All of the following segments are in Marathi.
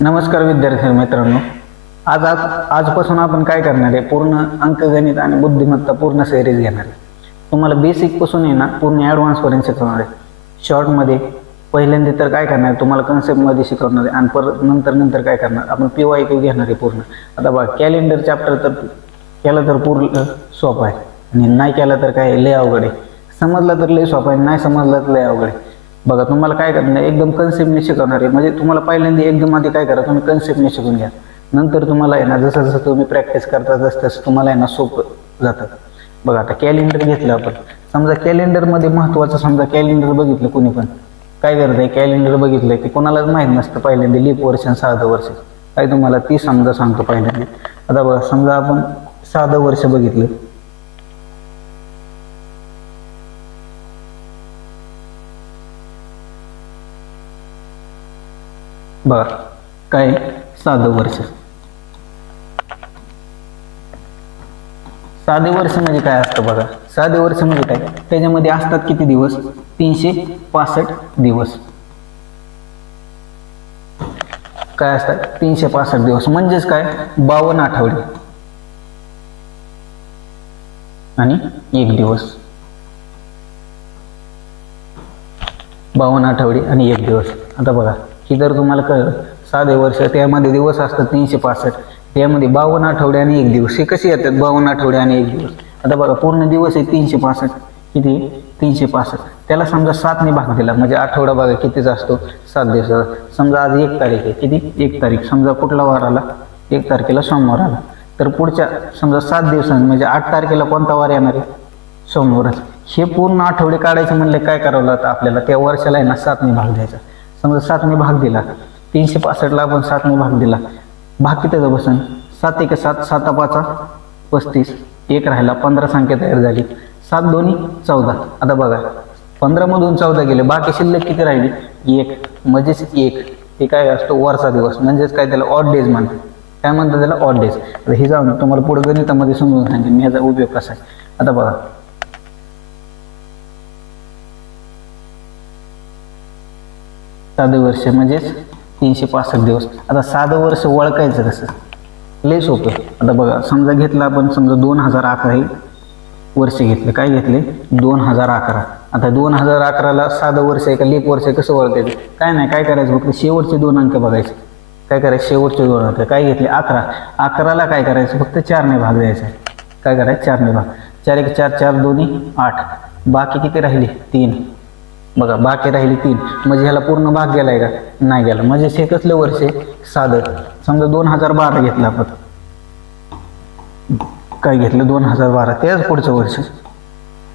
नमस्कार विद्यार्थी मित्रांनो, आजपासून आपण काय करणार आहे, पूर्ण अंकगणित आणि बुद्धिमत्ता पूर्ण सिरीज घेणार आहे. तुम्हाला बेसिक पासून आहे ना पूर्ण ॲडव्हान्स पर्यंत शिकवणार आहे. शॉर्टमध्ये पहिल्यांदा तर काय करणार आहे, तुम्हाला कन्सेप्टमध्ये शिकवणार आहे आणि परत नंतर काय करणार आपण PYQ घेणार आहे पूर्ण. आता बघा, कॅलेंडर चॅप्टर तर केला तर पूर्ण सोपं आहे आणि नाही केला तर काय लय अवघड आहे. समजला तर लय सोपं आहे, नाही समजला तर लय अवघड आहे. बघा, तुम्हाला काय करणार, एकदम कन्सेप्टने शिकवणार आहे. म्हणजे तुम्हाला पहिल्यांदा एकदम आधी काय करा, तुम्ही कन्सेप्टने शिकून घ्या. नंतर तुम्हाला आहे ना जसं जसं तुम्ही प्रॅक्टिस करता तसं तुम्हाला आहे ना सोपं जातं. बघा, आता कॅलेंडर घेतलं आपण. समजा कॅलेंडरमध्ये महत्त्वाचं, समजा कॅलेंडर बघितलं कोणी पण काय करत आहे, कॅलेंडर बघितलं की कोणालाच माहीत नसतं पहिल्यांदा लीप वर्ष आणि साधं वर्ष काय. तुम्हाला ती समजा सांगतो पहिल्यांदा. आता बघा, समजा आपण साधं वर्ष बघितलं. बघा काय, साधं वर्ष. साधे वर्ष म्हणजे काय असतं बघा, साधे वर्ष म्हणजे काय, त्याच्यामध्ये असतात किती दिवस, 365 दिवस. काय असतात, 365 दिवस म्हणजेच काय, 52 आठवडे आणि 1 दिवस. 52 आठवडे आणि 1 दिवस. आता बघा, ही जर तुम्हाला कळलं, साधे वर्ष त्यामध्ये दिवस असतात 365, त्यामध्ये 52 आठवडे आणि 1 दिवस. हे कसे येतात 52 आठवडे आणि 1 दिवस. आता बघा, पूर्ण दिवस आहे 365, किती 365. त्याला समजा 7 ने भाग दिला म्हणजे आठवडा बघा कितीचा असतो, 7 दिवसाचा. समजा आज 1 तारीख आहे, किती 1 तारीख. समजा कुठला वार आला, 1 तारखेला सोमवार आला, तर पुढच्या समजा 7 दिवसांनी म्हणजे 8 तारखेला कोणता वार येणार आहे, सोमवारच. हे पूर्ण आठवडे काढायचे म्हणले काय करावं लागतं आपल्याला, त्या वर्षाला आहे ना 7 ने भाग द्यायचा. समजा 7 ने भाग दिला, 365ला आपण 7 ने भाग दिला, भाग कितीचा बसन, 7 1 7, 7 5 35, 1 राहिला, 15 संख्या तयार झाली. 7 2 14. आता बघा, 15 मधून 14 गेले, बाकी शिल्लक किती राहिली, 1. म्हणजेच 1 हे काय असतो, वरचा दिवस. म्हणजेच काय, त्याला ऑड डेज म्हणतात. काय म्हणतात त्याला, ऑड डेज. आता हे जाऊन तुम्हाला पुढे गणितामध्ये समजून सांगेन मी ह्याचा उपयोग कसा आहे. आता बघा, साधं वर्ष म्हणजेच 365 दिवस. आता साधं वर्ष ओळखायचं कसं, लय सोपं. आता बघा, समजा घेतलं आपण, समजा 2011 हे वर्ष घेतलं. काय घेतले, 2011. आता 2011ला साधं वर्ष आहे का लीप वर्ष आहे कसं ओळखायचं, काय नाही, काय करायचं, फक्त शेवटचे 2 अंक बघायचे. काय करायचं, शेवटचे 2 अंक. काय घेतले, 11. 11ला काय करायचं, फक्त 4 ने भाग द्यायचा. काय करायचं, 4 ने भाग. 4 1 4, 4 2 8. बाकी किती राहिली, 3. बघा, बाकी राहिली 3. म्हणजे ह्याला पूर्ण भाग गेलाय का, नाही गेला. म्हणजे हे कसलं वर्ष आहे, साधं. समजा 2012 घेतलं आपण. काय घेतलं, 2012. त्याच पुढचं वर्ष.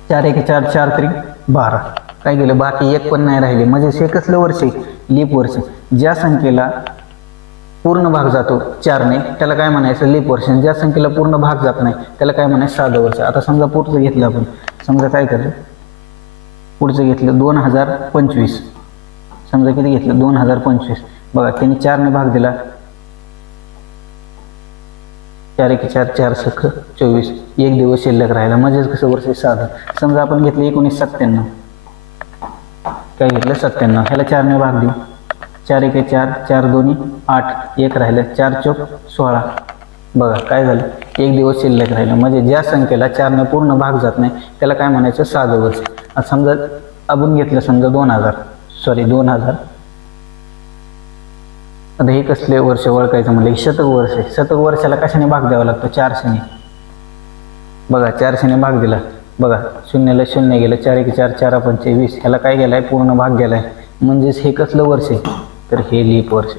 4 1 4, 4 3 12. काय गेलं, बाकी 1 पण नाही राहिले. म्हणजे हे कसलं वर्ष आहे, लीप वर्ष. ज्या संख्येला पूर्ण भाग जातो 4 ने त्याला काय म्हणायचं, लीप वर्ष. ज्या संख्येला पूर्ण भाग जात नाही त्याला काय म्हणायचं, साधं वर्ष. आता समजा पुढचं घेतलं आपण. समजा काय केलं, पुढचं घेतलं 2025. समजा किती घेतलं, 2025. बघा, त्यांनी 4 ने भाग दिला. 4 1 4, 4 6 24. 1 दिवस शिल्लक राहिला. म्हणजेच कसं वर्ष, साधं. समजा आपण घेतलं 1997. काय घेतलं, 97. ह्याला 4 ने भाग देऊ. 4 1 4, 4 2 8, 1 राहिलं, 4 4 16. बघा काय झालं, 1 दिवस शिल्लक राहिलं. म्हणजे ज्या संख्येला 4 ने पूर्ण भाग जात नाही त्याला काय म्हणायचं, साधं वर्ष. आता समजा आपण घेतलं, समजा 2000. आता हे कसले वर्ष ओळखायचं म्हणलं, शतक वर्ष आहे. शतक वर्षाला कशाने भाग द्यावा लागतो, 400 ने. बघा, 400 ने भाग दिला. बघा, 0 ला 0 गेलं. 4 1 4, 4 5 20. ह्याला काय गेलाय, पूर्ण भाग गेलाय. म्हणजेच हे कसलं वर्ष आहे, तर हे लीप वर्ष.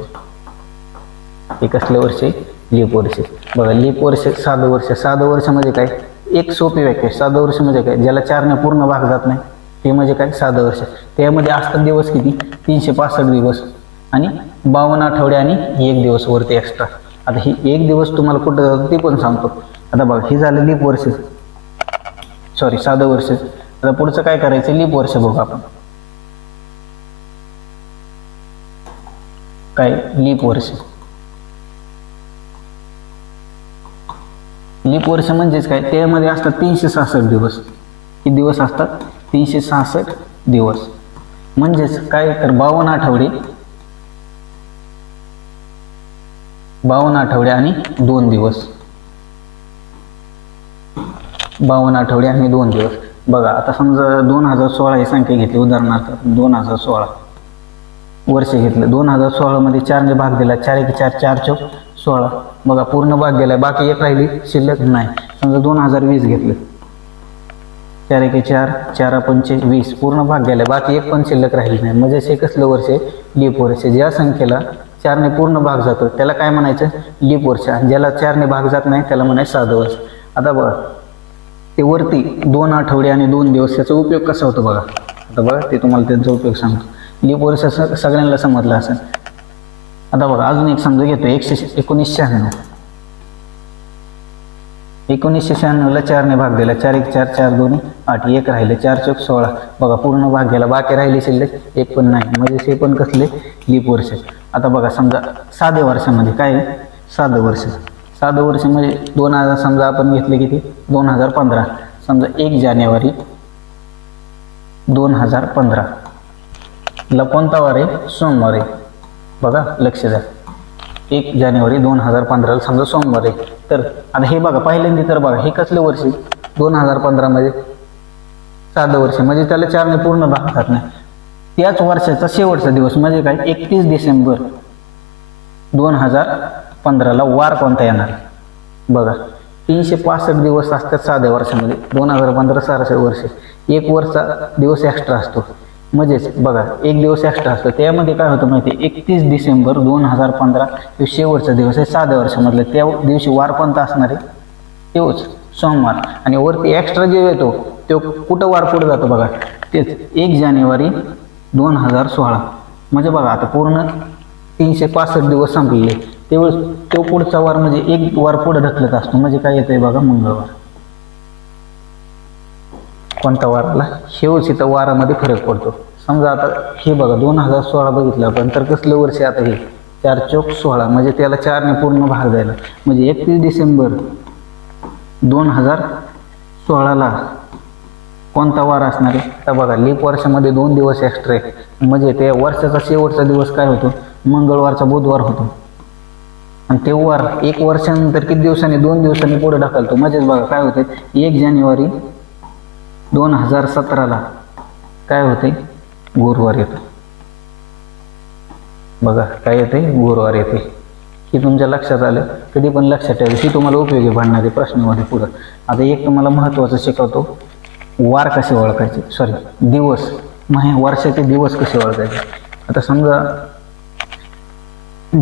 हे कसलं वर्ष आहे, लीप वर्ष. बघा, लीप वर्ष, साधं वर्ष. साधं वर्ष म्हणजे काय, एक सोपी व्याख्या. साधं वर्ष म्हणजे काय, ज्याला 4 ने पूर्ण भाग जात नाही ते म्हणजे काय, साधं वर्ष. त्यामध्ये असतात दिवस किती, 365 दिवस आणि 52 आठवडे आणि 1 दिवस वरती एक्स्ट्रा. आता ही 1 दिवस तुम्हाला कुठं जातो ते पण सांगतो. आता बघा, हे झालं लीप वर्ष, सॉरी साधं वर्ष. आता पुढचं काय करायचं, लीप वर्ष बघू आपण. काय, लीप वर्ष. लीप वर्ष म्हणजेच काय, त्यामध्ये असतात 366 दिवस. किती दिवस असतात, 366 दिवस. म्हणजेच काय, तर 52 आठवडे 52 आठवडे आणि 2 दिवस. 52 आठवडे आणि 2 दिवस. बघा आता समजा 2016 ही संख्या घेतली, उदाहरणार्थ 2016 वर्ष घेतलं. 2016 मध्ये 4 ने भाग दिला, 4 1 4 4 चौक 16. बघा पूर्ण भाग गेलाय, बाकी एक राहिली शिल्लक नाही. समजा 2020 घेतलं, 4 1 4 4 5 20 पूर्ण भाग गेलाय, बाकी एक पण शिल्लक राहिली नाही. म्हणजे हे कसलं वर्ष आहे? लीप वर्ष. ज्या संख्येला 4 ने पूर्ण भाग जातो त्याला काय म्हणायचं? लीप वर्ष. आणि ज्याला 4 ने भाग जात नाही त्याला म्हणायचं साधं वर्ष. आता बघा ते वरती 2 आठवडे आणि 2 दिवस याचा उपयोग कसा होतो बघा. आता बघा ते तुम्हाला त्यांचा उपयोग सांगतो. लीप वर्ष सगळ्यांना समजलं असेल. आता बघा अजून एक समजा घेतो 1996. 1996 ला 4 ने भाग दिला, 4 1 4 4 2 8 एक राहिले, 4 चौक 16. बघा पूर्ण भाग गेला, बाकी राहिले शिल्लक एक पण नाही. म्हणजे हे पण कसले? लीप वर्ष. आता बघा समजा साधे वर्षामध्ये काय आहे? साधं वर्ष. साधं वर्ष म्हणजे 2000 समजा आपण घेतले किती? 2015. समजा 1 जानेवारी 2015 ला कोणता वार आहे? सोमवार आहे. बघा लक्ष द्या, 1 जानेवारी 2015 ला समजा सोमवार आहे. तर आता हे बघा पहिल्यांदा तर बघा हे कसलं वर्ष? 2015 मध्ये साधं वर्ष. म्हणजे त्याला 4 ने पूर्ण भाग जात नाही. त्याच वर्षाचा शेवटचा दिवस म्हणजे काय? 31 डिसेंबर 2015 ला वार कोणता येणार? बघा 365 दिवस असतात साध्या वर्षामध्ये. 2015 सारखे वर्ष, एक वर्षा दिवस एक्स्ट्रा असतो. म्हणजेच बघा एक दिवस एक्स्ट्रा असतो. त्यामध्ये काय होतं माहिती आहे? 31 डिसेंबर 2015 हे शेवटचा दिवस आहे साध्या वर्षामधलं. त्या दिवशी वार कोणता असणार आहे? तोच सोमवार. आणि वरती एक्स्ट्रा जे येतो तो कुठं वार पुढे जातो बघा, तेच 1 जानेवारी 2016. म्हणजे बघा आता पूर्ण 365 दिवस संपलेले, तेवढं तो पुढचा वार म्हणजे एक वार पुढे ढकलत असतो. म्हणजे काय येतंय बघा? मंगळवार. कोणता वाराला? शेवटची तर वारामध्ये फरक पडतो. समजा आता हे बघा 2016 बघितलं आपण, तर कसलं वर्ष आता हे? 4 चौक 16. म्हणजे त्याला 4 ने पूर्ण भाग द्यायला. म्हणजे 31 डिसेंबर 2016 ला कोणता वार असणार आहे? तर बघा लीप वर्षामध्ये 2 दिवस एक्स्ट्रा आहे. म्हणजे त्या वर्षाचा शेवटचा दिवस काय होतो? मंगळवारचा बुधवार होतो. आणि ते वार 1 वर्षानंतर किती दिवसांनी? 2 दिवसांनी पुढे ढकलतो. म्हणजेच बघा काय होते? 1 जानेवारी 2017 ला काय होते? गुरुवार येतो. बघा काय येते? गुरुवार येते. हे तुमच्या लक्षात आलं? कधी पण लक्षात ठेवा, ही तुम्हाला उपयोगी पडणारे प्रश्नामध्ये पुढं. आता एक तुम्हाला महत्त्वाचं शिकवतो, वार कसे ओळखायचे, सॉरी दिवस, वर्षाचे दिवस कसे ओळखायचे. आता समजा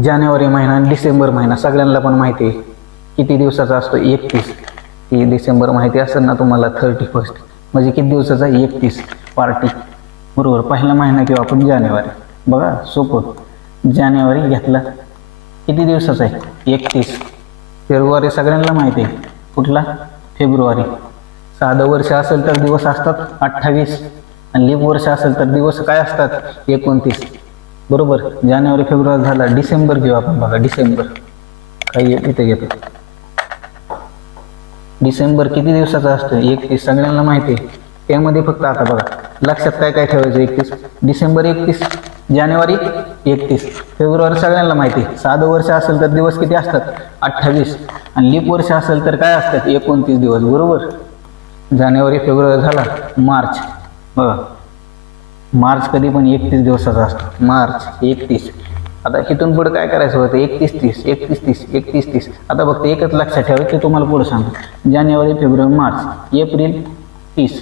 जानेवारी महिना आणि डिसेंबर महिना सगळ्यांना पण माहिती आहे किती दिवसाचा असतो? 31. ही डिसेंबर माहिती असेल ना तुम्हाला? 31 म्हणजे किती दिवसाचा? 31 पार्टी. बरोबर. पहिला महिना किंवा आपण जानेवारी. बघा सोपं. जानेवारी घेतला, किती दिवसाचा आहे? 31. फेब्रुवारी सगळ्यांना माहिती आहे, कुठला? फेब्रुवारी. साधं वर्ष असेल तर दिवस असतात 28 आणि लीप वर्ष असेल तर दिवस काय असतात? 29. बरोबर. जानेवारी फेब्रुवारी झाला. डिसेंबर घेऊ आपण. बघा डिसेंबर काही इथे घेतो. डिसेंबर किती दिवसाचा असतो? 31. सगळ्यांना माहिती आहे. त्यामध्ये फक्त आता बघा लक्षात काय काय ठेवायचं? 31 डिसेंबर 31, जानेवारी 31, फेब्रुवारी सगळ्यांना माहिती आहे. साधं वर्ष असेल तर दिवस किती असतात? 28 आणि लीप वर्ष असेल तर काय असतात? 29 दिवस. बरोबर. जानेवारी फेब्रुवारी झाला. मार्च. बघा मार्च कधी पण 31 दिवसाचा असतो. मार्च 31. आता इथून पुढे काय करायचं होतं? 31 30, 31 30, 31 30. आता फक्त एकच लक्षात ठेवा ते तुम्हाला पुढे सांगतो. जानेवारी फेब्रुवारी मार्च, एप्रिल 30,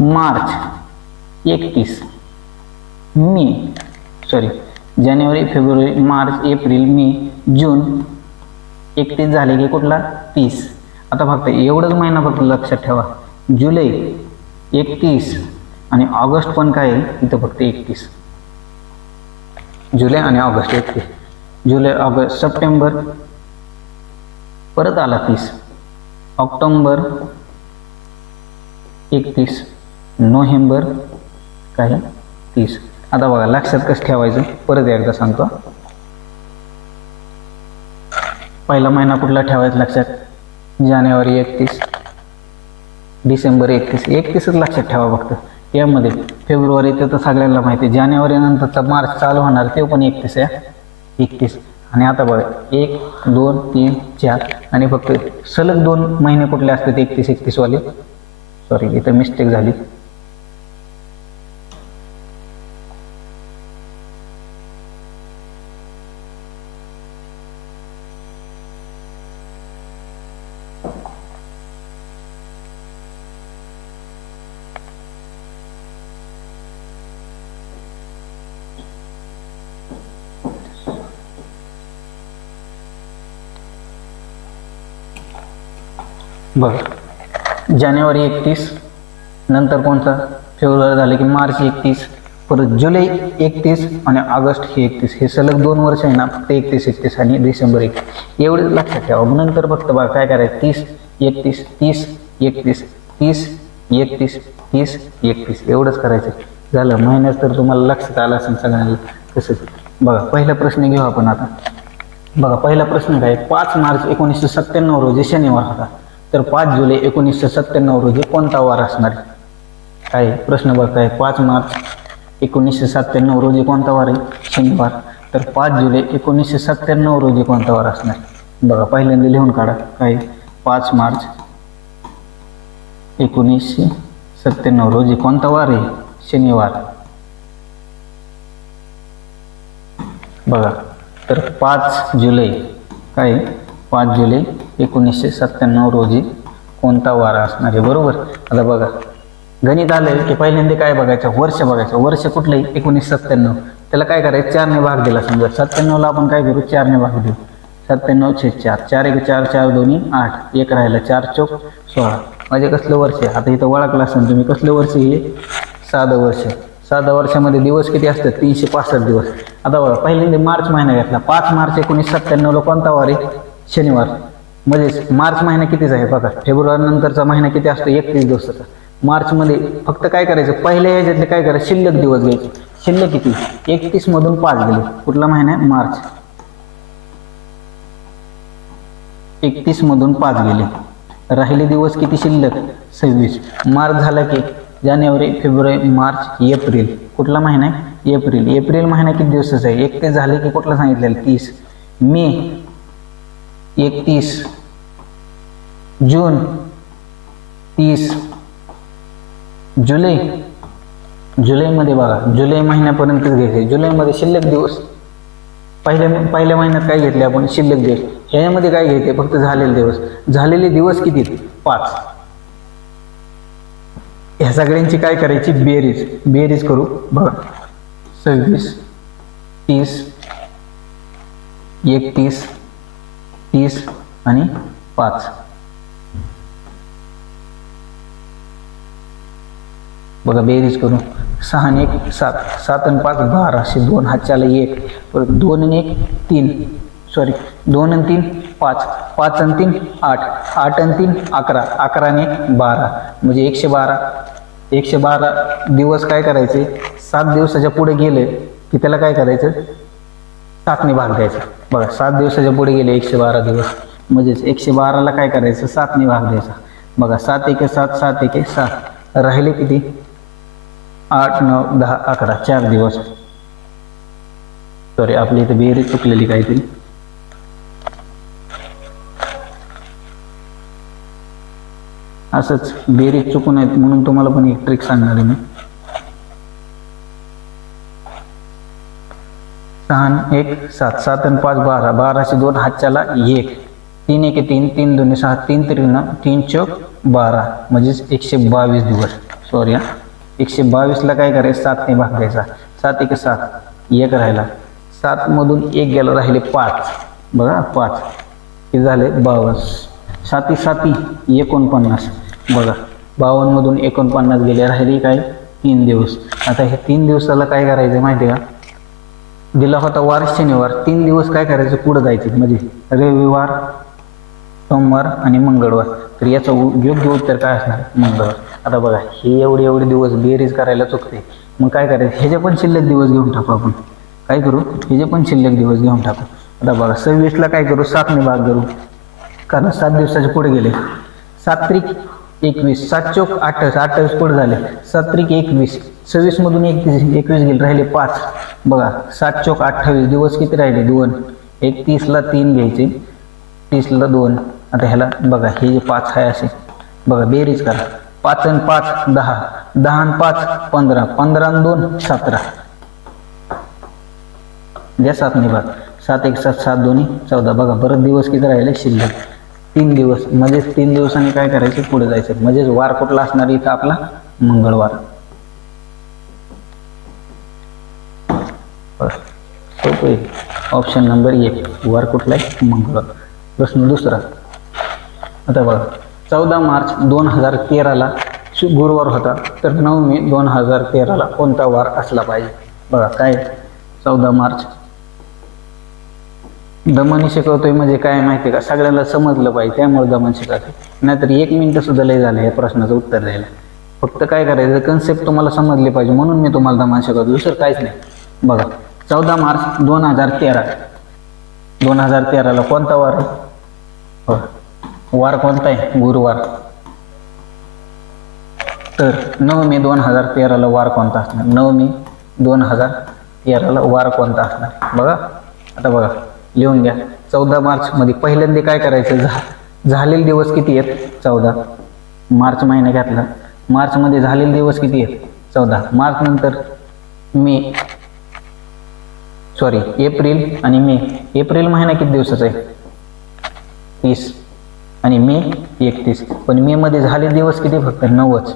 मार्च 31, मे सॉरी जानेवारी फेब्रुवारी मार्च एप्रिल मे जून 31 झाले की कुठला? 30. आता फक्त एवढंच महिना फक्त लक्षात ठेवा. जुलै 31 आणि ऑगस्ट पण काय आहे इथं? फक्त 31. जुलै आणि ऑगस्ट 31. जुलै ऑगस्ट सप्टेंबर परत आला 30, ऑक्टोबर 31, नोव्हेंबर काय 30. आता बघा लक्षात कसं ठेवायचं परत एकदा सांगतो. पहिला महिना कुठला ठेवायचा लक्षात? जानेवारी 31, डिसेंबर 31. 31च लक्षात ठेवा फक्त. यामध्ये फेब्रुवारी तर सगळ्यांना माहिती आहे. जानेवारी नंतरचा मार्च चालू होणार ते पण 31 आहे. 31 आणि आता बघा 1 2 3 4 आणि फक्त सलग 2 महिने कुठले असतात 31-31 वाले. सॉरी इथं मिस्टेक झाली. बघा जानेवारी 31, नंतर कोणता फेब्रुवारी झाले की मार्च 31, परत जुलै 31 आणि ऑगस्ट हे 31. हे सलग 2 वर्ष आहे ना, फक्त 31 आणि डिसेंबर 1 एवढेच लक्षात ठेवा. नंतर फक्त बघा काय करायचं 30 31 30 31 30 31 30 31 एवढंच करायचं झालं. महिन्यात तर तुम्हाला लक्षात आलं असेल सगळ्यांना कसं. बघा पहिला प्रश्न घेऊ आपण आता. बघा पहिला प्रश्न काय, 5 मार्च 1997 रोजी शनिवार होता, तर 5 जुलै 1997 रोजी कोणता वार असणार काय. प्रश्न बघा काय, 5 मार्च 1997 रोजी कोणता वार आहे, शनिवार. तर 5 जुलै 1997 रोजी कोणता वार असणार. बघा पहिल्यांदा लिहून काढा काय, 5 मार्च 1997 रोजी कोणता वार आहे, शनिवार. बघा तर 5 जुलै काय, 5 जुलै 1997 रोजी कोणता वार असणार आहे, बरोबर. आता बघा गणित आलं की पहिल्यांदा काय बघायचं, वर्ष बघायचं. वर्ष कुठलंही 1997, त्याला काय करायचं 4ने भाग दिला. समजा 97ला आपण काय करू, 4ने भाग देऊ. 97/4 4 1 4 4 2 8 1 राहिला, 4 चौक 16. म्हणजे कसलं वर्ष आहे, आता इथं ओळखलं असेल तुम्ही कसलं वर्ष हे, साधं वर्ष. साध्या वर्षामध्ये दिवस किती असतात, 365 दिवस. आता बघा पहिल्यांदा मार्च महिना घेतला, 5 मार्च 1997ला कोणता वार आहे, शनिवार. म्हणजे मार्च महिना कितीचा आहे बघा, फेब्रुवारी नंतरचा महिना किती असतो, 31 दिवसाचा. मार्चमध्ये फक्त काय करायचं, पहिल्या ह्याच्यातले काय करायचं, शिल्लक दिवस घ्यायचे. शिल्लक किती, 31 मधून 5 गेले. कुठला महिना आहे, मार्च. 31 मधून 5 गेले, राहिले दिवस किती शिल्लक, 26. मार्च झाला की जानेवारी फेब्रुवारी मार्च एप्रिल. कुठला महिना आहे, एप्रिल. एप्रिल महिना किती दिवसाचा आहे, 31 झाले की कुठला सांगितलेलं, 30. मे 31, जून 30, जुलै. जुलैमध्ये बघा जुलै महिन्यापर्यंत घ्यायचे. जुलैमध्ये शिल्लक दिवस पहिल्या महिन्यात काय घेतले आपण, शिल्लक दिवस. ह्याच्यामध्ये काय घ्यायचे, फक्त झालेले दिवस. झालेले दिवस किती, 5. ह्या सगळ्यांची काय करायची, बेरीज करू. बघा 26 30 31 30 आणि 5. बघा बेरीज करू. 6 आणि 1 7, 7 आणि 5 12, असे 2 हातच्याला 1, परत 2 आणि 1 3, सॉरी 2 आणि 3 5, 5 आणि 3 8, 8 आणि 3 11, 11 आणि 1 12, म्हणजे 112. 112 दिवस काय करायचे, 7 दिवसाच्या पुढे गेले की त्याला काय करायचं, 7ने भाग द्यायचा. बघा 7 दिवसाच्या पुढे गेले 112 दिवस, म्हणजेच 112ला काय करायचं, 7ने भाग द्यायचा. बघा 7 1 7 7 1 7, राहिले किती, 8 9 10 11, 4 दिवस. सॉरी आपली इथे बेरीज चुकलेली काहीतरी. असंच बेरीज चुकून आहेत म्हणून तुम्हाला पण एक ट्रिक सांगणार आहे मी. 6 1 7, 7 आणि 5 12, 12 2 हातच्याला 1, 3 1 3, 3 2 6, 3 3 3 चौक 12, म्हणजेच 122 दिवस. सॉरी 122ला काय करायचं, 7ने भाग द्यायचा. 7 1 7, 1 राहिला, 7 मधून 1 गेला, राहिले 5. बघा 5 हे झाले 52. 7 7 49. बघा 52 मधून 49 गेले, राहिले काय 3 दिवस. आता हे 3 दिवसाला काय करायचं माहिती आहे का, दिला होता वार शनिवार, 3 दिवस काय करायचं, पुढे जायचे. म्हणजे रविवार सोमवार आणि मंगळवार. तर याचं योग्य उत्तर काय असणार, मंगळवार. आता बघा हे एवढे दिवस बेरीज करायला चुकते. मग काय करायचं, ह्याचे पण शिल्लक दिवस घेऊन टाकू आपण. काय करू, ह्याचे पण शिल्लक दिवस घेऊन टाकू. आता बघा 26ला काय करू, 7ने भाग करू, कारण 7 दिवसाचे पुढे गेले. 7 3 21, 7 चौक 28, 28 पुढे झाले, 7 3 21, 26 मधून 21 गेले, राहिले 5. बघा 7 चौक 28, दिवस किती राहिले, 2. एक 30ला 3 घ्यायचे, 30ला 2. आता ह्याला बघा हे जे 5 आहे असे बघा बेरीज करा. 5 आणि 5 10, 10 आणि 5 15, 15 आणि 2 17. द्या 7 ने भाग. 7 1 7, 7 2 14. बघा परत दिवस किती राहिले शिल्लक? 3 दिवस. म्हणजेच 3 दिवसांनी काय करायचं? पुढे जायचं. म्हणजेच वार कुठला असणार इथं? आपला मंगळवार. ऑप्शन नंबर 1 वार कुठला आहे? मंगळवार. प्रश्न दुसरा. आता बघा 14 मार्च 2013ला गुरुवार होता, तर 9 मे 2013ला कोणता वार असला पाहिजे? बघा काय 14 मार्च. दमन शिकवतोय म्हणजे काय माहिती आहे का? सगळ्यांना समजलं पाहिजे, त्यामुळे दमन शिकवतोय. नाहीतर 1 मिनिट सुद्धा लय झालं या प्रश्नाचं उत्तर द्यायला. फक्त काय करायचं? कन्सेप्ट तुम्हाला समजले पाहिजे, म्हणून मी तुम्हाला दमन शिकवतो, दुसरं काहीच नाही. बघा 14 मार्च 2013ला कोणता वार आहे? वार कोणता आहे? गुरुवार. तर 9 मे 2013ला वार कोणता असणार? 9 मे 2013ला वार कोणता असणार? बघा आता बघा लिहून घ्या. 14 मार्च मध्ये पहिल्यांदा काय करायचं? झालेले दिवस किती आहेत? 14. मार्च महिना घातला. मार्च मध्ये झालेले दिवस किती आहेत? 14. मार्च नंतर एप्रिल आणि मे. एप्रिल महिना किती दिवसाचा आहे? 30 आणि मे 31. पण मे मध्ये झालेले दिवस किती? फक्त 9च.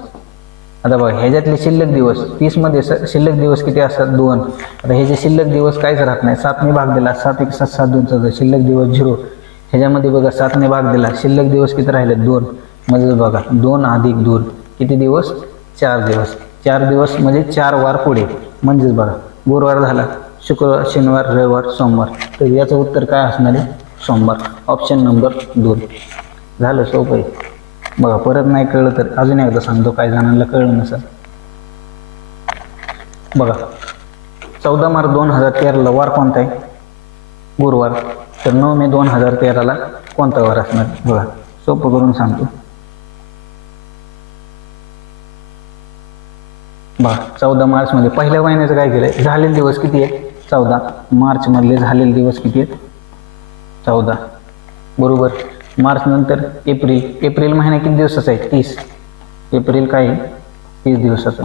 आता बघा ह्याच्यातले शिल्लक दिवस 30 मध्ये शिल्लक दिवस किती असतात? 2. आता हे जे शिल्लक दिवस काहीच राहत नाही. 7 ने भाग दिला, 7 1 7 7 2 शिल्लक दिवस 0. ह्याच्यामध्ये बघा 7 ने भाग दिला, शिल्लक दिवस किती राहिले? 2. म्हणजे बघा 2 अधिक 2 किती दिवस? 4 दिवस. 4 दिवस म्हणजे 4 वार पुढे. म्हणजेच बघा गुरुवार झाला, शुक्रवार, शनिवार, रविवार, सोमवार. तर याचं उत्तर काय असणार आहे? सोमवार. ऑप्शन नंबर 2 झालं. सोपं आहे. बघा परत नाही कळलं तर अजून एकदा सांगतो, काय जणांना कळलं नसेल. बघा 14 मार्च 2013ला वार कोणता आहे? गुरुवार. तर 9 मे 2013ला कोणता वार असणार? बघा सोपं करून सांगतो. बघा 14 मार्च मध्ये पहिल्या महिन्याचं काय केलंय? झालेले दिवस किती आहेत? 14. मार्च मधले झालेले दिवस किती आहेत? 14. बरोबर. मार्च नंतर एप्रिल. एप्रिल महिना किती दिवसाचा आहे? 30. एप्रिल काय आहे? 30 दिवसाचा.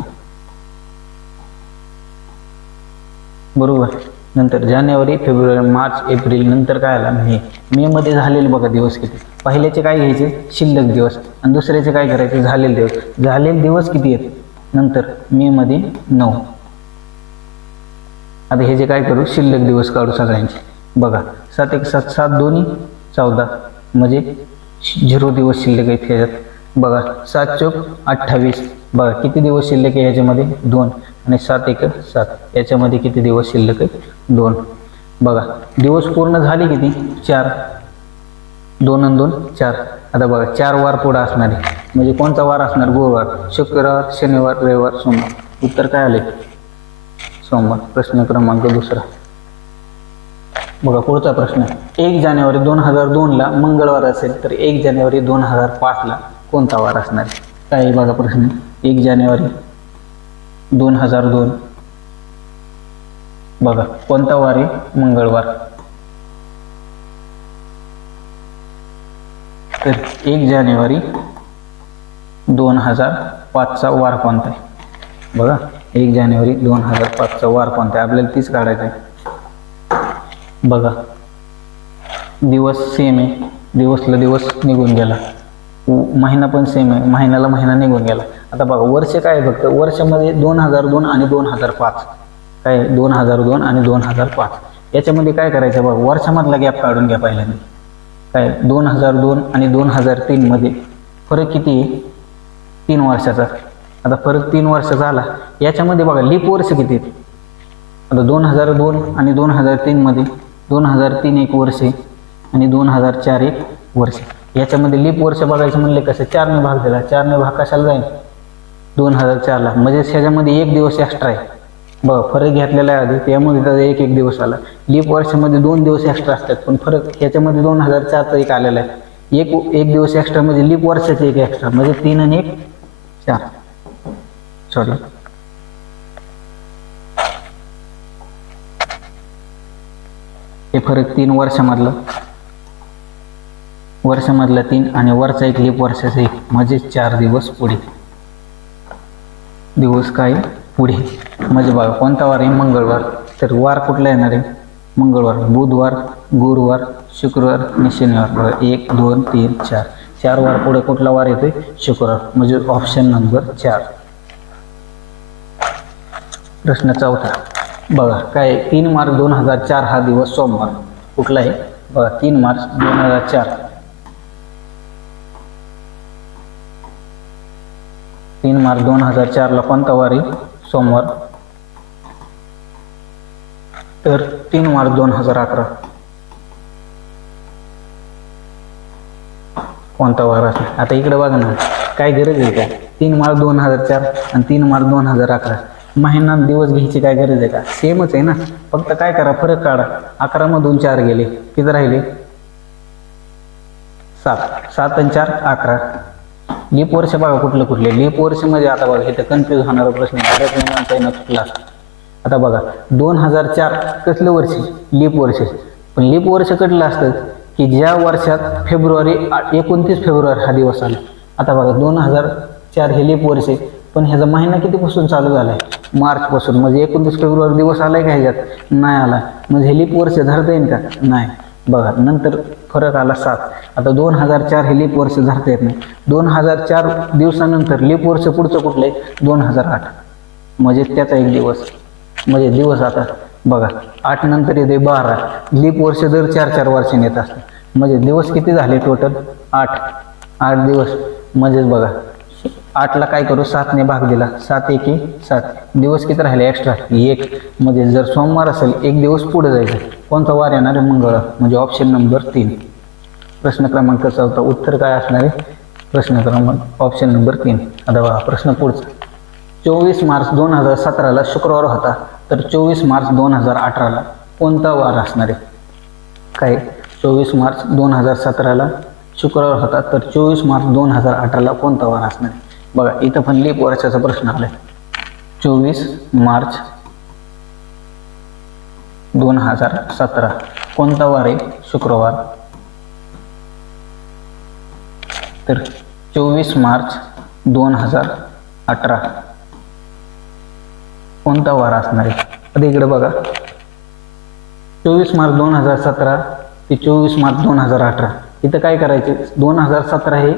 बरोबर. नंतर जानेवारी, फेब्रुवारी, मार्च, एप्रिल. नंतर काय आला? मे. मे मध्ये झालेले बघा दिवस किती? पहिल्याचे काय घ्यायचे? शिल्लक दिवस. आणि दुसऱ्याचे काय करायचे? झालेले दिवस. झालेले दिवस किती आहेत? नंतर मे मध्ये 9. आता हे जे काय करू? शिल्लक दिवस काढू सगळ्यांचे. बघा 7 1 7 7 2 14 म्हणजे 0 दिवस शिल्लक आहेत ह्याच्यात. बघा 7 चोक 28. बघा किती दिवस शिल्लक आहे याच्यामध्ये? 2. आणि 7 1 7 याच्यामध्ये किती दिवस शिल्लक आहे? 2. बघा दिवस पूर्ण झाले किती? 4. 2 आणि 2 4. आता बघा 4 वार पुढे असणार आहे. म्हणजे कोणता वार असणार? गुरुवार, शुक्रवार, शनिवार, रविवार, सोमवार. उत्तर काय आले? सोमवार. प्रश्न क्रमांक दुसरा. बघा पुढचा प्रश्न. 1 जानेवारी 2002ला मंगळवार असेल, तर 1 जानेवारी 2005ला कोणता वार असणार? काय बघा प्रश्न. 1 जानेवारी 2002 बघा कोणता वार आहे? मंगळवार. तर 1 जानेवारी 2005चा वार कोणता आहे? बघा 1 जानेवारी 2005चा वार कोणता आहे? आपल्याला तीच काढायचं आहे. बघा दिवस सेम आहे, दिवसला दिवस निघून गेला, महिना पण सेम आहे, महिन्याला महिना निघून गेला. आता बघा वर्ष काय आहे? फक्त वर्षामध्ये 2002 आणि 2005. काय 2002 आणि 2005 याच्यामध्ये काय करायचं? बघा वर्षामधला गॅप काढून घ्या पहिल्यांदा. काय 2002 आणि 2003 मध्ये फरक किती आहे? 3 वर्षाचा. आता फरक 3 वर्षाचा आला. याच्यामध्ये बघा लीप वर्ष किती आहेत? आता 2002 आणि 2003 मध्ये 2003 एक वर्ष आणि 2004 एक वर्ष. याच्यामध्ये लीप वर्ष बघायचं म्हणले कसं? 4 ने भाग दिला. 4 ने भाग कशाला जाईल? 2004ला. म्हणजे ह्याच्यामध्ये 1 दिवस एक्स्ट्रा आहे. बघा फरक घेतलेला आहे आधी, त्यामध्ये त्याचा एक दिवस आला. लीप वर्षामध्ये 2 दिवस एक्स्ट्रा असतात, पण फरक ह्याच्यामध्ये 2004चा एक आलेला आहे. एक दिवस एक्स्ट्रा म्हणजे लीप वर्षाचे एक एक्स्ट्रा, म्हणजे 3 आणि 1 4. सॉरी हे फरक 3 वर्षामधलं, वर्षामधला 3 आणि वरचा एक लीप वर्षाचा 1 म्हणजे 4 दिवस पुढे. दिवस काय पुढे म्हणजे बघा कोणता वार आहे? मंगळवार. तर वार कुठला येणार आहे? मंगळवार, बुधवार, गुरुवार, शुक्रवार आणि शनिवार. बघा 1 2 3 4 4 वार पुढे कुठला वार येतोय? शुक्रवार. म्हणजे ऑप्शन नंबर 4. प्रश्न 4 बघा काय? 3 मार्च 2004 हा दिवस सोमवार कुठला आहे? बघा 3 मार्च 2004. 3 मार्च 2004 ला कोणता वार आहे? सोमवार. तर 3 मार्च 2011 कोणता वार असेल? आता इकडे बघा ना, काय गरज आहे का? 3 मार्च 2004 आणि 3 मार्च 2011 महिना दिवस घ्यायची काय गरज आहे का? सेमच आहे ना. फक्त काय करा, फरक काढा. 11 मधून 4 गेले, किती राहिले? 7. 7 आणि 4 11. लीप वर्ष बघा कुठलं कुठले? लीप वर्ष म्हणजे आता बघा इथे कन्फ्युज होणारा प्रश्न आहे. आता बघा 2004 कसलं वर्ष? लीप वर्ष. पण लीप वर्ष कुठलं असतं की ज्या वर्षात 29 फेब्रुवारी हा दिवस आला. आता बघा 2004 हे लीप वर्ष आहे, पण ह्याचा महिना कितीपासून चालू झालाय? मार्च पासून. म्हणजे 29 फेब्रुवारी दिवस आलाय का ह्याच्यात? नाही आला. म्हणजे हे लीप वर्ष धरता येईल का? नाही. बघा नंतर फरक आला 7. आता 2004 हे लीप वर्ष धरता येत नाही. 2004 दिवसानंतर लीप वर्ष पुढचं कुठलं आहे? 2008. म्हणजे त्याचा एक दिवस. म्हणजे दिवस आता बघा 8 नंतर येते 12. लीप वर्ष दर 4-4 वर्षांनी येत असतं. म्हणजे दिवस किती झाले टोटल? 8 दिवस. म्हणजेच बघा 8 ला काय करू? 7 ने भाग दिला. 7 एके 7. दिवस किती राहिले एक्स्ट्रा? 1. म्हणजे जर सोमवार असेल 1 दिवस पुढे जायचं. कोणता वार येणार आहे? मंगळवार. म्हणजे ऑप्शन नंबर 3. प्रश्न क्रमांक 4 उत्तर काय असणार आहे? प्रश्न क्रमांक ऑप्शन नंबर 3. आता बघा प्रश्न पुढचा. 24 मार्च 2017 ला शुक्रवार होता, तर 24 मार्च 2018 ला कोणता वार असणार आहे? काय? 24 मार्च 2017 ला शुक्रवार होता, तर 24 मार्च 2018 ला कोणता वार असणार आहे? बघा इथं पण लीप वर्षाचा प्रश्न आलाय. 24 मार्च 2017 कोणता वार आहे? शुक्रवार. तर 24 मार्च 2018 कोणता वार असणार आहे? आता इकडे बघा 24 मार्च 2017 ते 24 मार्च 2018 इथं काय करायचे? 2017 हे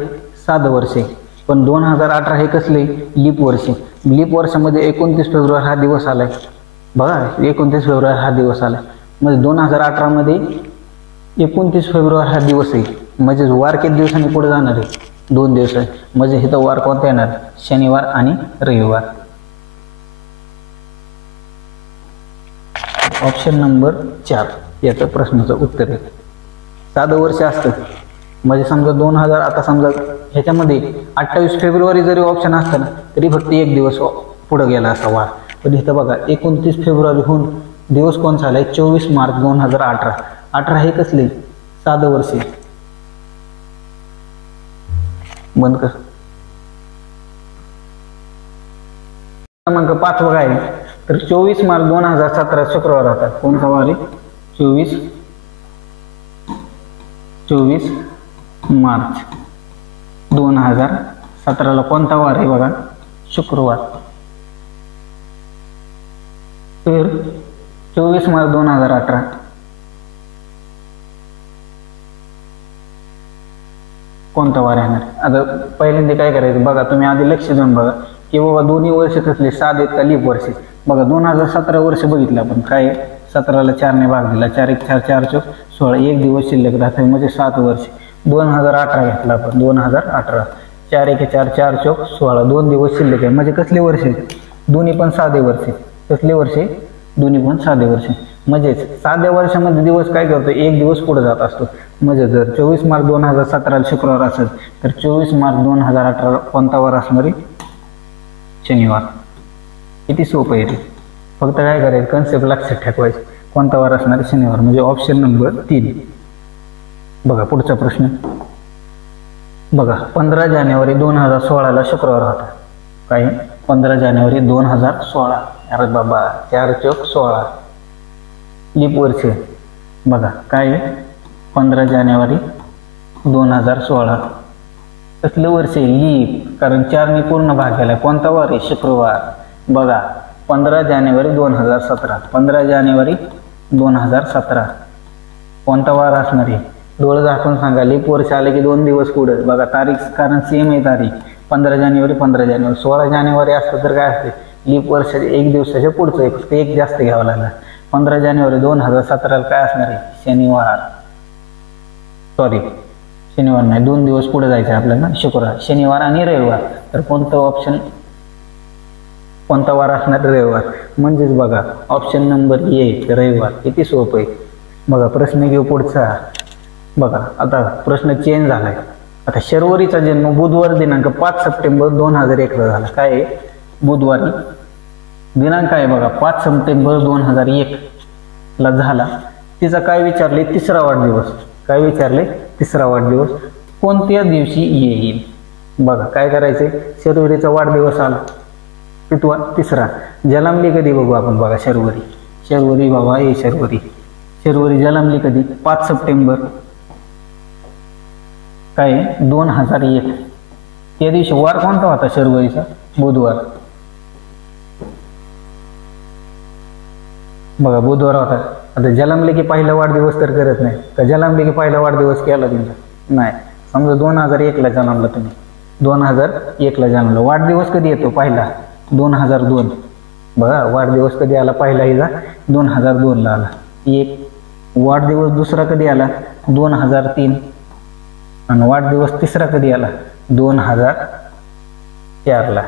साधं वर्ष आहे, पण 2018 हे कसले? लीप वर्ष. लीप वर्षामध्ये 29 फेब्रुवारी हा दिवस आलाय. बघा 29 फेब्रुवारी हा दिवस आलाय. म्हणजे 2018 मध्ये 29 फेब्रुवारी हा दिवस आहे. म्हणजे वार किती दिवसांनी पुढे जाणार आहे? 2 दिवस आहे. म्हणजे इथं वार कोणता येणार? शनिवार आणि रविवार. ऑप्शन नंबर 4 याचं प्रश्नाचं उत्तर आहे. साधं वर्ष असतं. म्हणजे समजा 2000 आता समजा ह्याच्यामध्ये 28 फेब्रुवारी जरी ऑप्शन असतं ना, तरी फक्त 1 दिवस पुढे गेला असा वार. पण इथं बघा 29 फेब्रुवारीहून दिवस कोणता आलाय? 24 मार्च 2018. 18 हे कसले? साधं वर्ष. बंद कर. क्रमांक 5 बघा आहे. तर 24 मार्च 2017 शुक्रवार होता. कोणता वार आहे? 24 मार्च 2017 ला कोणता वार आहे? बघा शुक्रवार. तर 24 मार्च 2018 कोणता वार येणार? आता पहिल्यांदा काय करायचं बघा, तुम्ही आधी लक्ष देऊन बघा की बाबा दोन्ही वर्ष कसले? साधे का लीप वर्ष? बघा 2017 वर्ष बघितलं आपण. काय 17 ला 4 ने भाग दिला. 4 1 4 4 चौक 16. 1 दिवस शिल्लक राहते म्हणजे 7 वर्ष. 2018 घेतला आपण. 2018 4 1 4 4 चौक 16. 2 दिवस शिल्लक आहे. म्हणजे कसले वर्ष? दोन्ही पण साधे वर्ष. कसले वर्ष? दोन्ही पण साधे वर्ष. म्हणजेच साध्या वर्षामध्ये दिवस काय करतो? 1 दिवस पुढे जात असतो. म्हणजे जर 24 मार्च 2017 ला शुक्रवार असेल, तर 24 मार्च 2018 कोणता वार असणार आहे? शनिवार. किती सोपं आहे ते. फक्त काय करायचं? कन्सेप्ट लक्षात ठेवायचं. कोणता वार असणार आहे? शनिवार. म्हणजे ऑप्शन नंबर 3. बघा पुढचा प्रश्न. बघा 15 जानेवारी 2016 ला शुक्रवार होता. काय? 15 जानेवारी 2016. अरे बाबा 4 चौक 16. लीप वर्ष. बघा काय आहे, 15 जानेवारी 2016. कसलं वर्ष आहे? लीप. कारण 4 पूर्ण भाग केलाय. कोणता वार आहे? शुक्रवार. बघा 15 जानेवारी 2017. 15 जानेवारी 2017 कोणता वार असणार आहे? डोळे झाकून सांगा. लीप वर्ष आले की 2 दिवस पुढे. बघा तारीख कारण सेम आहे तारीख. 15 जानेवारी 16 जानेवारी असतं तर काय असते? लीप वर्ष 1 दिवसाच्या पुढचं आहे, फक्त एक जास्त घ्यावं लागलं. 15 जानेवारी 2017 काय असणार आहे? शनिवार. सॉरी शनिवार नाही, 2 दिवस पुढे जायचं आहे आपल्याला. शुक्रवार, शनिवार आणि रविवार. तर कोणतं ऑप्शन, कोणता वार असणार? रविवार. म्हणजेच बघा ऑप्शन नंबर ए रविवार. किती सोपं आहे. बघा प्रश्न घेऊ पुढचा. बघा आता प्रश्न चेंज झालाय. आता शर्वरीचा जन्म बुधवार दिनांक 5 सप्टेंबर 2001 ला झाला. काय आहे? बुधवारी दिनांक आहे बघा 5 सप्टेंबर 2001 ला झाला. तिचा काय विचारले? तिसरा वाढदिवस. काय विचारले? तिसरा वाढदिवस कोणत्या दिवशी येईल? बघा काय करायचे? शर्वरीचा वाढदिवस आला कितवा? तिसरा. जन्मली कधी बघू आपण. बघा शर्वरी बाबा हे शर्वरी जन्मली कधी? 5 सप्टेंबर काय 2001. त्या दिवशी वार कोणता होता शर्वरीचा? बुधवार. बघा बुधवार होता. आता जन्मले की पहिला वाढदिवस तर करत नाही का? जन्मले की पहिला वाढदिवस केला तुमचा? नाही. समजा 2001 ला जन्मला तुम्ही, 2001 ला जन्मला. वाढदिवस कधी येतो पहिला? 2002. बघा वाढदिवस कधी आला पहिला? हिचा 2002 ला आला. एक वाढदिवस दुसरा कधी आला? 2003. आणि वाढदिवस तिसरा कधी आला? 2004 ला.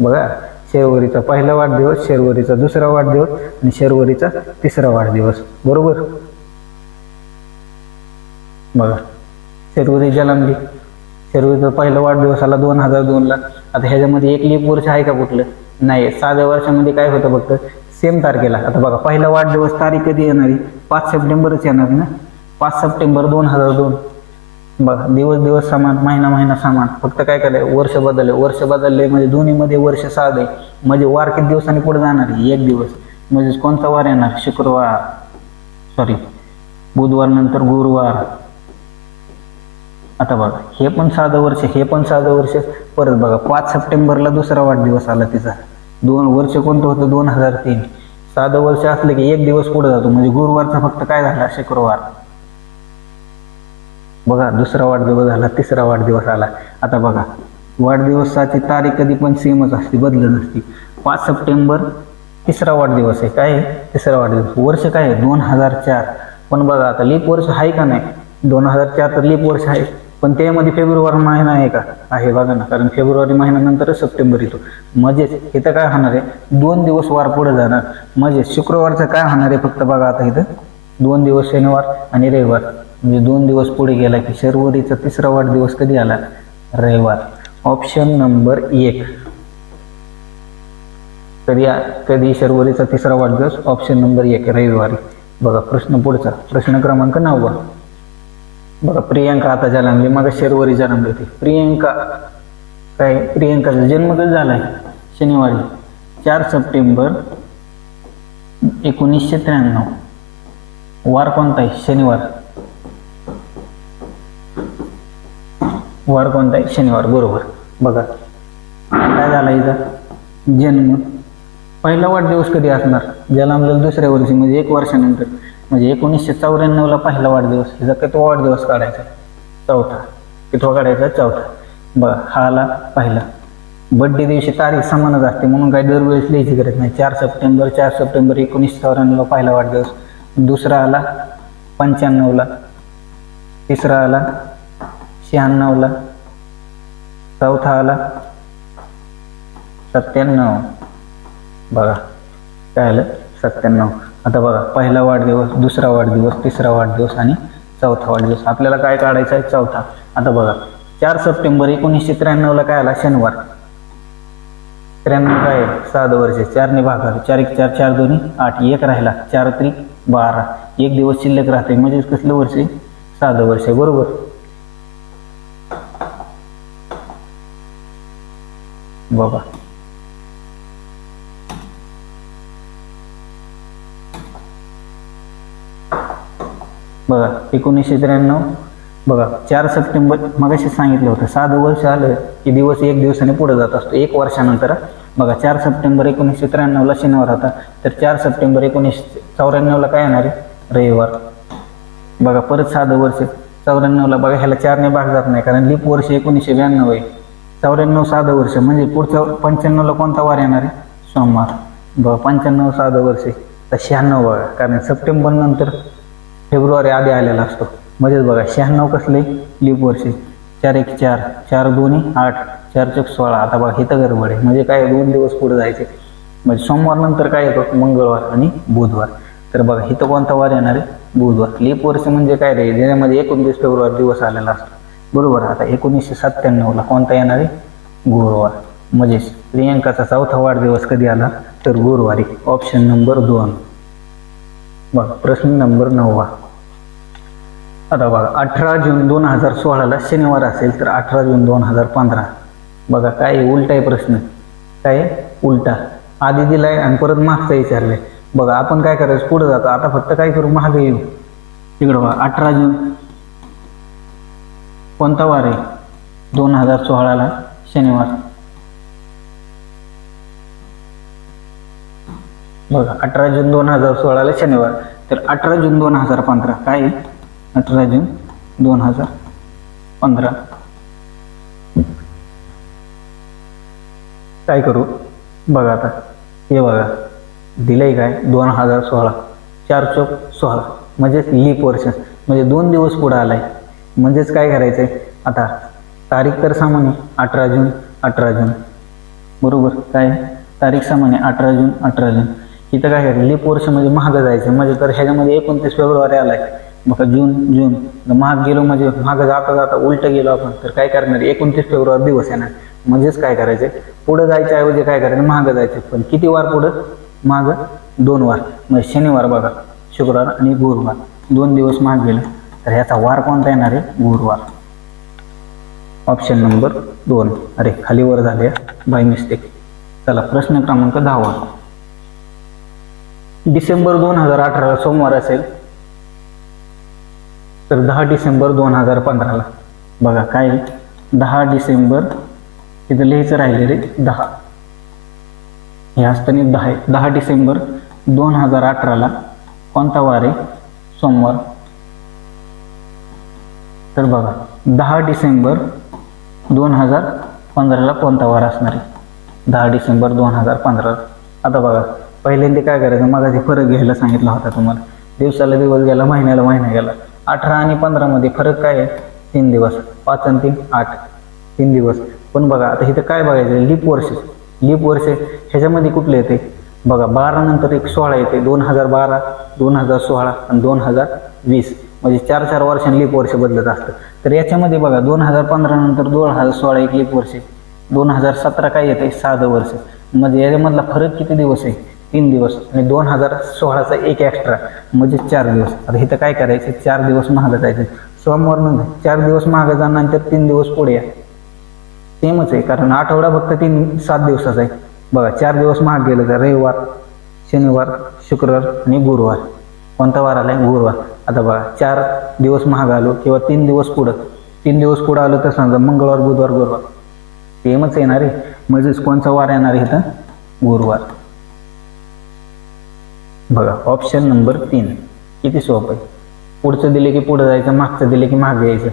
बघा शर्वरीचा पहिला वाढदिवस, शर्वरीचा दुसरा वाढदिवस आणि शर्वरीचा तिसरा वाढदिवस. बरोबर. बघा शर्वरी जन्मली, शर्वरीचा पहिला वाढदिवस आला 2002 ला. आता ह्याच्यामध्ये एक लीप वर्ष आहे का कुठलं? नाही. साध्या वर्षामध्ये काय होतं? फक्त सेम तारखेला. आता बघा पहिला वाढदिवस तारीख कधी येणारी? 5 सप्टेंबरच येणार ना. 5 सप्टेंबर 2002. बघा दिवस समान, महिना समान. फक्त काय केलंय? वर्ष बदलले म्हणजे दोन्हीमध्ये वर्ष साध आहे. म्हणजे वार किती दिवसांनी पुढे जाणार आहे? 1 दिवस. म्हणजे कोणता वार येणार? शुक्रवार. सॉरी बुधवार नंतर गुरुवार. आता बघा हे पण साधं वर्ष, हे पण साधं वर्ष. परत बघा 5 सप्टेंबरला दुसरा वाढदिवस आला तिचा. 2 वर्ष कोणतं होतं? 2003. साधं वर्ष असलं की 1 दिवस पुढे जातो. म्हणजे गुरुवारचा फक्त काय झाला? शुक्रवार. बघा दुसरा वाढदिवस झाला, तिसरा वाढदिवस आला. आता बघा वाढदिवसाची तारीख कधी पण सेमच असते, बदलत नसते. 5 सप्टेंबर तिसरा वाढदिवस आहे. काय आहे? तिसरा वाढदिवस. वर्ष काय आहे? 2004. पण बघा आता लीप वर्ष आहे का नाही? 2004 तर लीप वर्ष आहे. पण त्यामध्ये फेब्रुवारी महिना आहे का? आहे. बघा ना, कारण फेब्रुवारी महिन्यानंतरच सप्टेंबर येतो. म्हणजेच इथं काय होणार आहे? 2 दिवस वार पुढे जाणार. म्हणजे शुक्रवारचं काय होणार आहे? फक्त बघा आता इथं 2 दिवस शनिवार आणि रविवार. म्हणजे 2 दिवस पुढे गेला की शर्वरीचा तिसरा वाढदिवस कधी आला? रविवार. Option number 1. कधी शर्वरीचा तिसरा वाढदिवस? ऑप्शन नंबर 1 रविवारी. बघा प्रश्न पुढचा. प्रश्न क्रमांक 9. बघा प्रियंका आता जन्मली. मग शर्वरी जन्मली होती. प्रियंकाचा जन्म कधी झालाय? शनिवारी 4 सप्टेंबर 1993. वार कोणता आहे? शनिवार. वार कोणता आहे? शनिवार. बरोबर. बघा काय झाला हिचा जन्म? पहिला वाढदिवस कधी असणार? जन्मलेला दुसऱ्या वर्षी म्हणजे 1 वर्षानंतर. म्हणजे 1994 ला पहिला वाढदिवस. हिचा कितवा वाढदिवस काढायचा? 4था. कितवा काढायचा? 4था. बघा हा आला पहिला. बर्थडे दिवशी तारीख समानच असते म्हणून काही दरवेळेस लिहायची गरज नाही. 4 सप्टेंबर 1994 ला पहिला वाढदिवस. दुसरा आला 95 ला. तिसरा आला 96 ला. चौथा आला 97. बघा काय आलं? 97. आता बघा पहिला वाढदिवस, दुसरा वाढदिवस, तिसरा वाढदिवस आणि चौथा वाढदिवस. आपल्याला काय काढायचा आहे? 4था. आता बघा 4 सप्टेंबर 1993 ला काय आला? शनिवार. 93 काय? साधं वर्ष. 4 ने भागाला. 4 1 4 4 2 8. 1 राहिला. 4 3 12. 1 दिवस शिल्लक राहते. म्हणजे कसलं वर्ष आहे? साधं वर्ष आहे. बरोबर. बघा बघा 1993, बघा 4 सप्टेंबर मगाशी सांगितलं होतं, 7 वर्ष आलं की दिवस 1 दिवसाने पुढे जात असतो, 1 वर्षानंतर. बघा 4 सप्टेंबर 1993ला शनिवार होता, तर 4 सप्टेंबर 1994ला काय येणार आहे? रविवार. बघा परत 7 वर्ष 94ला, बघा ह्याला 4ने भाग जात नाही कारण लीप वर्ष 1992 आहे. 94 7 वर्ष म्हणजे पुढचं 95ला कोणता वार येणार आहे? सोमवार. बघा 95 7 वर्ष तर 96 बघा, कारण सप्टेंबर नंतर फेब्रुवारी आधी आलेला असतो. म्हणजेच बघा 96 कसले? लीप वर्ष. 4 1 4, 4 2 8, 4 4 16. आता बघा इथं गडबड आहे, म्हणजे काय 2 दिवस पुढे जायचे. म्हणजे सोमवार नंतर काय येतो? मंगळवार आणि बुधवार. तर बघा इथं कोणता वार येणार आहे? बुधवार. लीप वर्ष म्हणजे काय रे? ज्याच्यामध्ये 29 फेब्रुवारी दिवस आलेला असतो, बरोबर. आता 1997ला कोणता येणार आहे? गुरुवार. म्हणजे प्रियंकाचा 4था वाढदिवस कधी आला? तर गुरुवारी. Option number 2. बघा प्रश्न नंबर 9. आता बघा 18 जून 2016ला शनिवार असेल तर 18 जून 2015. बघा काय उलटा आहे प्रश्न. काय उलटा? आधी दिलाय आणि परत मागचा विचारलंय. बघा आपण काय करायचं? पुढे जातो. आता फक्त काय करू? मागे येऊ. तिकडं बघा 18 जून कोणता वार आहे? 2016ला शनिवार. बघा 18 जून 2016ला शनिवार. तर 18 जून 2015 काय आहे? 18 जून 2015. काय करू? बघा आता हे बघा दिलंय काय? 2016. 4 चौक 16 म्हणजेच लीप वर्ष, म्हणजे 2 दिवस पुढे आलाय. म्हणजेच काय करायचंय आता? तारीख तर सामान्य 18 जून 18 जून, बरोबर. काय तारीख सामान्य 18 जून 18 जून. इथं काय करायचं? लीप वर्ष म्हणजे महाग जायचं. म्हणजे तर ह्याच्यामध्ये 29 फेब्रुवारी आलाय. बघा जून जून महाग गेलो म्हणजे महाग जाता जाता उलट गेलो आपण, तर काय करणार? 29 फेब्रुवारी दिवस येणार. म्हणजेच काय करायचं? पुढे जायच्या ऐवजी काय करायचं? महाग जायचं. पण किती वार पुढं? माग 2 वार. म्हणजे शनिवार बघा, शुक्रवार आणि गुरुवार 2 दिवस माग गेले. तर ह्याचा वार कोणता येणार आहे? गुरुवार. Option number 2. अरे खाली वर झाले बाय मिस्टेक. चला प्रश्न क्रमांक 10. डिसेंबर 2018ला सोमवार असेल तर 10 डिसेंबर 2015ला. बघा काय 10 डिसेंबर, तिथं लिहायचं राहिले रे 10, हे असताना 10 आहे. 10 डिसेंबर 2018ला कोणता वार आहे? सोमवार. तर बघा 10 डिसेंबर 2015ला कोणता वार असणार आहे? 10 डिसेंबर 2015. आता बघा पहिल्यांदा काय करायचं? मगाशी फरक घ्यायला सांगितला होता तुम्हाला. दिवसाला दिवस गेला, महिन्याला महिना गेला. 18 आणि 15 मध्ये फरक काय आहे? 3 दिवस. 5 आणि 3 8, 3 दिवस. पण बघा आता इथं काय बघायचं? लीप वर्ष. लीप वर्ष ह्याच्यामध्ये कुठले येते? बघा 12 नंतर एक 16 येते. 2012, 2016 आणि 2020. म्हणजे 4-4 वर्षांनी लीप वर्ष बदलत असतं. तर याच्यामध्ये बघा 2015 नंतर 2016 एक लीप वर्ष. 2017 काय येते? 7 वर्ष. म्हणजे याच्यामधला फरक किती दिवस आहे? 3 दिवस. आणि 2016चा एक एक्स्ट्रा म्हणजे 4 दिवस. आता इथं काय करायचं? 4 दिवस महाग जायचं. सोमवार नंतर 4 दिवस महाग जाणार, 3 दिवस पुढे या. सेमच आहे, कारण आठवडा फक्त 7 दिवसाचा आहे. बघा 4 दिवस महाग गेलं तर रविवार, शनिवार, शुक्रवार आणि गुरुवार. कोणता वार आलाय? गुरुवार. आता बघा 4 दिवस महाग आलो किंवा 3 दिवस पुढं, 3 दिवस पुढं आलो तर समजा मंगळवार, बुधवार, गुरुवार सेमच येणार आहे. म्हणजेच कोणचा वार येणार आहे इथं? गुरुवार. बघा ऑप्शन नंबर 3 किती सोपं आहे. पुढचं दिले की पुढे जायचं, मागचं दिले की मागे यायचं.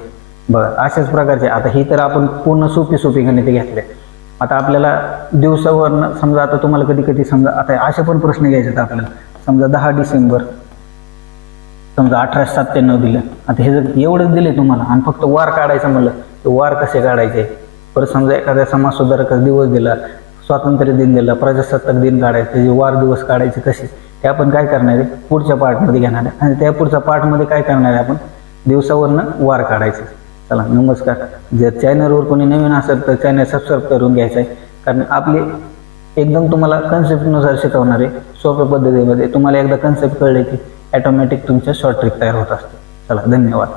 बघा अशाच प्रकारचे. आता ही तर आपण पूर्ण सोपी गणिते घेतले. आता आपल्याला दिवसावरनं समजा, आता तुम्हाला कधी कधी समजा आता असे पण प्रश्न घ्यायचे आपल्याला. समजा 10 डिसेंबर समजा 1897 दिलं. आता हे जर एवढंच दिले तुम्हाला आणि फक्त वार काढायचं म्हणलं तर वार कसे काढायचे? परत समजा एखाद्या समाज सुधारकाचा दिवस दिला, स्वातंत्र्य दिन दिला, प्रजासत्ताक दिन काढायचे, जे वार दिवस काढायचे कसे, ते आपण काय करणार आहे? पुढच्या पार्टमध्ये घेणार आहे. आणि त्या पुढच्या पार्टमध्ये काय करणार आहे? आपण दिवसावरनं वार काढायचे. चला नमस्कार. जर चॅनलवर कोणी नवीन असेल तर चॅनल सबस्क्राईब करून घ्यायचं आहे, कारण आपले एकदम तुम्हाला कन्सेप्टनुसार शिकवणार आहे सोप्या पद्धतीमध्ये. तुम्हाला एकदा कन्सेप्ट कळले की ऑटोमॅटिक तुमच्या शॉर्ट ट्रिक तयार होत असते. चला धन्यवाद.